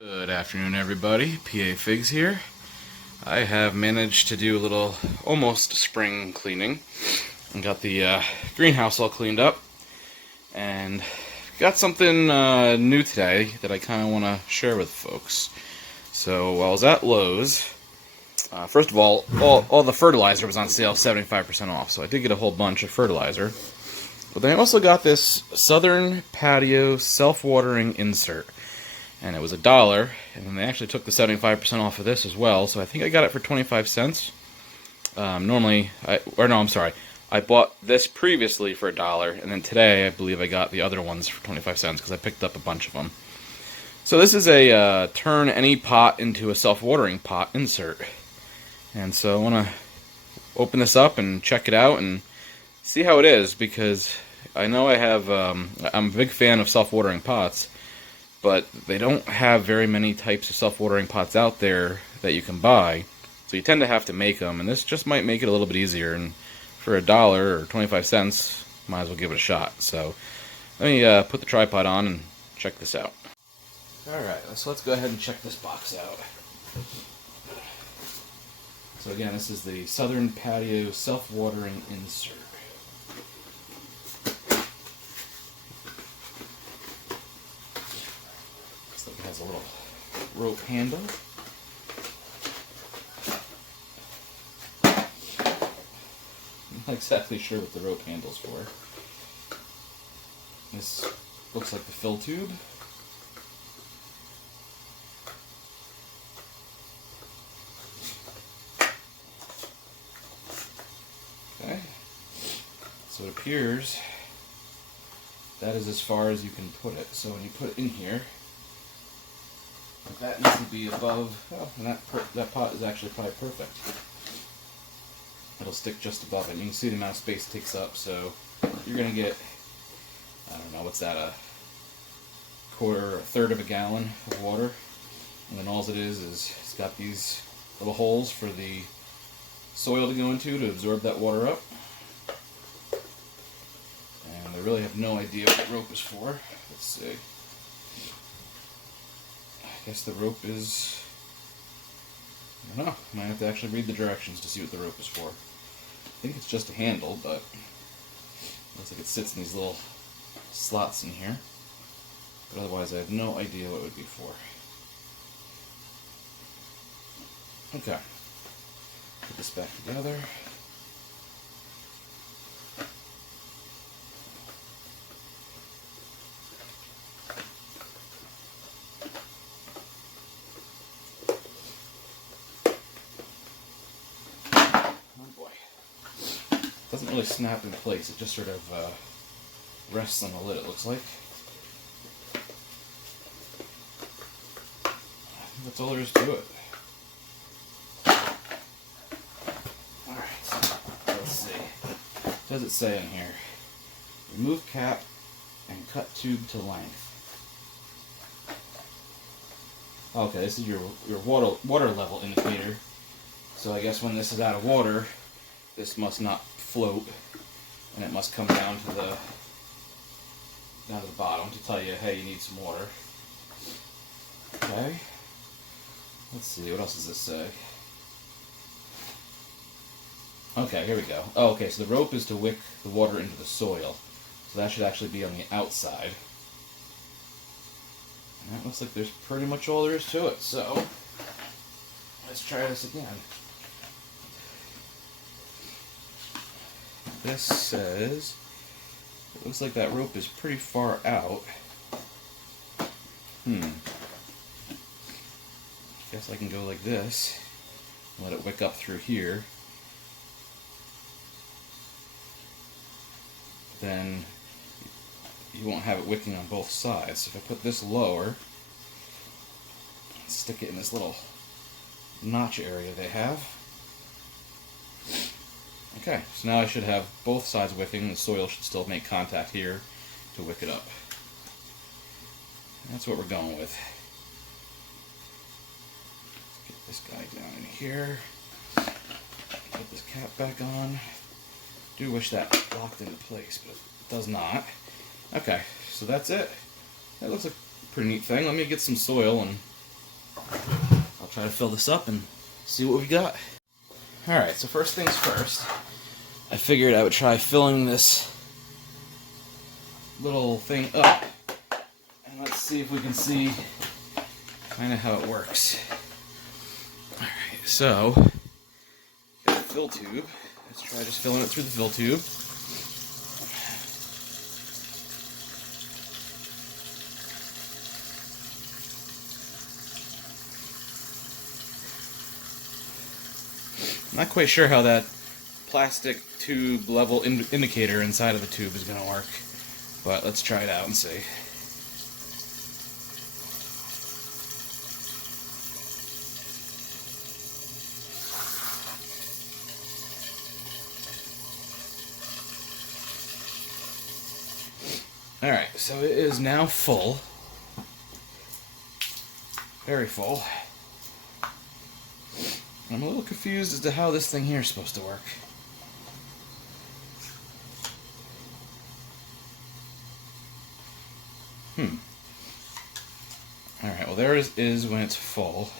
Good afternoon, everybody. PA Figs here. I have managed to do a little almost spring cleaning and got the greenhouse all cleaned up, and got something new today that I kind of want to share with folks. So while I was at Lowe's, first of all the fertilizer was on sale 75% off, so I did get a whole bunch of fertilizer. But then I also got this Southern Patio self-watering insert. And it was $1, and then they actually took the 75% off of this as well, so I think I got it for 25 cents. I bought this previously for $1, and then today I believe I got the other ones for 25 cents because I picked up a bunch of them. So this is a turn any pot into a self-watering pot insert. And so I want to open this up and check it out and see how it is, because I know I'm a big fan of self-watering pots, but they don't have very many types of self-watering pots out there that you can buy, so you tend to have to make them, and this just might make it a little bit easier, and for $1 or 25 cents, might as well give it a shot. So let me put the tripod on and check this out. Alright, so let's go ahead and check this box out. So again, this is the Southern Patio self-watering insert. It has a little rope handle. I'm not exactly sure what the rope handle's for. This looks like the fill tube. Okay. So it appears that is as far as you can put it. So when you put it in here, that needs to be above, and that pot is actually probably perfect. It'll stick just above it. You can see the amount of space it takes up, so you're going to get, I don't know, what's that, a third of a gallon of water. And then all it is it's got these little holes for the soil to go into to absorb that water up. And I really have no idea what the rope is for. Let's see. I guess the rope is, I don't know, I might have to actually read the directions to see what the rope is for. I think it's just a handle, but it looks like it sits in these little slots in here. But otherwise I have no idea what it would be for. Okay, put this back together. Doesn't really snap in place, it just sort of rests on the lid, it looks like. I think that's all there is to it. Alright, let's see. What does it say in here? Remove cap and cut tube to length. Okay, this is your water level indicator. So I guess when this is out of water, this must not float, and it must come down to the bottom to tell you, hey, you need some water. Okay. Let's see, what else does this say? Okay, here we go. Oh, okay, so the rope is to wick the water into the soil. So that should actually be on the outside. And that looks like there's pretty much all there is to it, so let's try this again. This says, it looks like that rope is pretty far out. Guess I can go like this, and let it wick up through here. Then you won't have it wicking on both sides. So if I put this lower, stick it in this little notch area they have. Okay, so now I should have both sides wicking. The soil should still make contact here to wick it up. And that's what we're going with. Let's get this guy down in here. Put this cap back on. Do wish that locked into place, but it does not. Okay, so that's it. That looks like a pretty neat thing. Let me get some soil and I'll try to fill this up and see what we got. Alright, so first things first, I figured I would try filling this little thing up, and let's see if we can see kind of how it works. Alright, so, got the fill tube. Let's try just filling it through the fill tube. I'm not quite sure how that plastic tube level indicator inside of the tube is going to work, but let's try it out and see. Alright, so it is now full. Very full. I'm a little confused as to how this thing here is supposed to work. Alright, well there it is when it's full.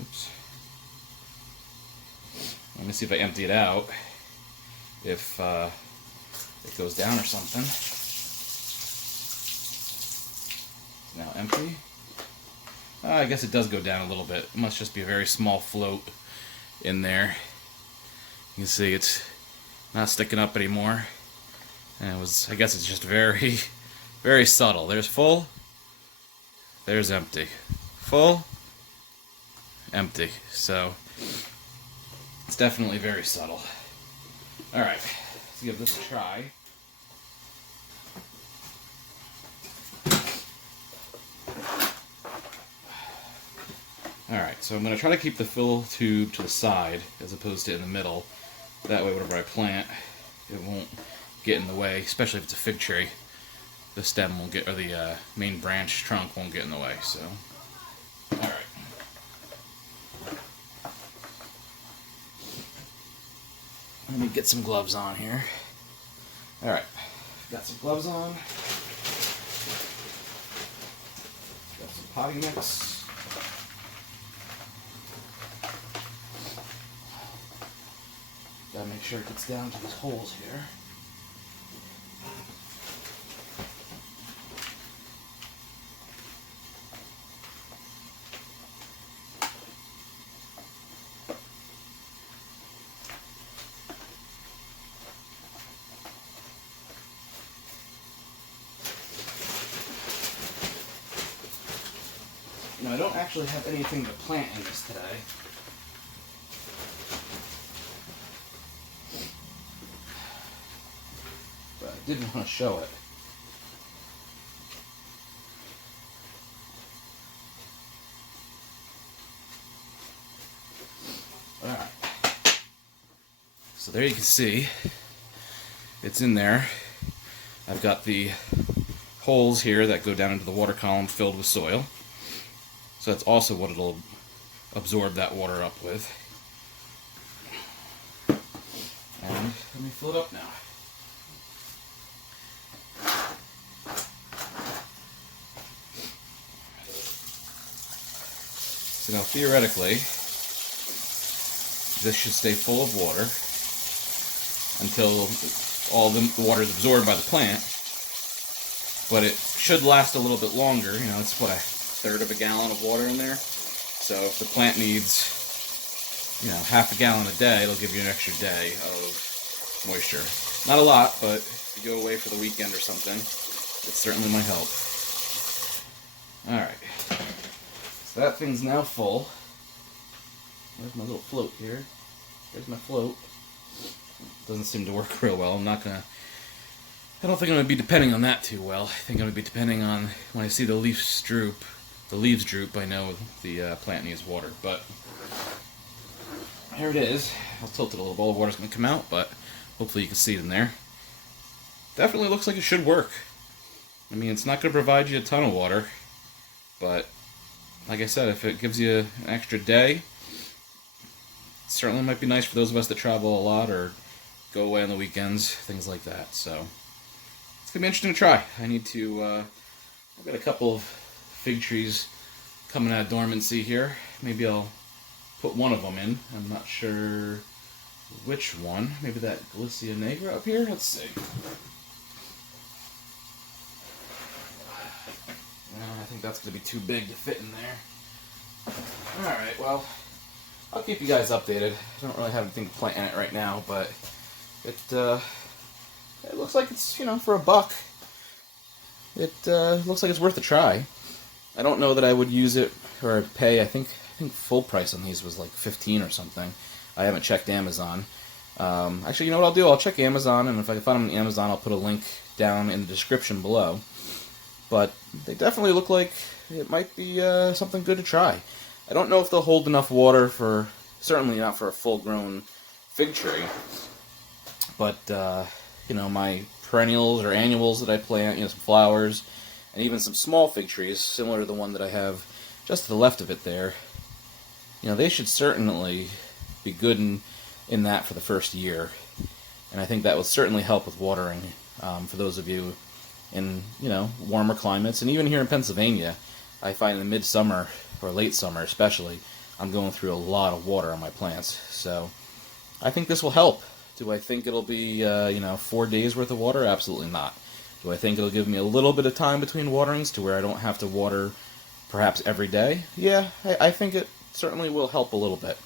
Oops. Let me see if I empty it out. If it goes down or something. It's now empty. I guess it does go down a little bit. It must just be a very small float in there. You can see it's not sticking up anymore. And I guess it's just very, very subtle. There's full, there's empty. Full, empty. So, it's definitely very subtle. Alright, let's give this a try. Alright, so I'm going to try to keep the fill tube to the side as opposed to in the middle. That way whatever I plant, it won't get in the way, especially if it's a fig tree. The stem won't get, or the main branch trunk won't get in the way, so. Alright. Let me get some gloves on here. Alright, got some gloves on. Got some potting mix. Gotta make sure it gets down to these holes here. You know, I don't actually have anything to plant in this today. But I did want to show it. Alright. So there you can see, it's in there. I've got the holes here that go down into the water column filled with soil. So that's also what it'll absorb that water up with. And let me fill it up now. So now theoretically, this should stay full of water until all the water is absorbed by the plant. But it should last a little bit longer. You know, it's what, a third of a gallon of water in there. So if the plant needs, you know, half a gallon a day, it'll give you an extra day of moisture. Not a lot, but if you go away for the weekend or something, it certainly might help. Alright. So that thing's now full. There's my little float here. There's my float. Doesn't seem to work real well. I don't think I'm going to be depending on that too well. I think I'm going to be depending on when I see the leaves droop. I know the plant needs water. But here it is. I'll tilt it a little. All the water's going to come out, but hopefully you can see it in there. Definitely looks like it should work. I mean, it's not going to provide you a ton of water, but like I said, if it gives you an extra day, it certainly might be nice for those of us that travel a lot or go away on the weekends, things like that. So it's going to be interesting to try. I need to, I've got a couple of fig trees coming out of dormancy here. Maybe I'll put one of them in. I'm not sure which one. Maybe that Galicia Negra up here? Let's see. I think that's going to be too big to fit in there. Alright, well, I'll keep you guys updated. I don't really have anything to plant in it right now, but it looks like it's, for a buck, it looks like it's worth a try. I don't know that I would use it or pay. I think full price on these was like 15 or something. I haven't checked Amazon. Actually, you know what I'll do? I'll check Amazon, and if I can find them on Amazon, I'll put a link down in the description below. But they definitely look like it might be something good to try. I don't know if they'll hold enough water for, certainly not for a full-grown fig tree. But, my perennials or annuals that I plant, some flowers, and even some small fig trees, similar to the one that I have just to the left of it there, they should certainly be good in that for the first year. And I think that will certainly help with watering for those of you in, warmer climates. And even here in Pennsylvania, I find in midsummer, or late summer especially, I'm going through a lot of water on my plants. So I think this will help. Do I think it'll be, 4 days worth of water? Absolutely not. Do I think it'll give me a little bit of time between waterings to where I don't have to water perhaps every day? Yeah, I think it certainly will help a little bit.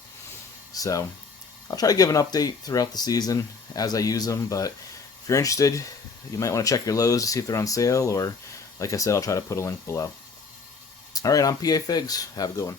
So I'll try to give an update throughout the season as I use them, but if you're interested, you might want to check your Lowe's to see if they're on sale, or like I said, I'll try to put a link below. Alright, I'm PA Figs. Have a good one.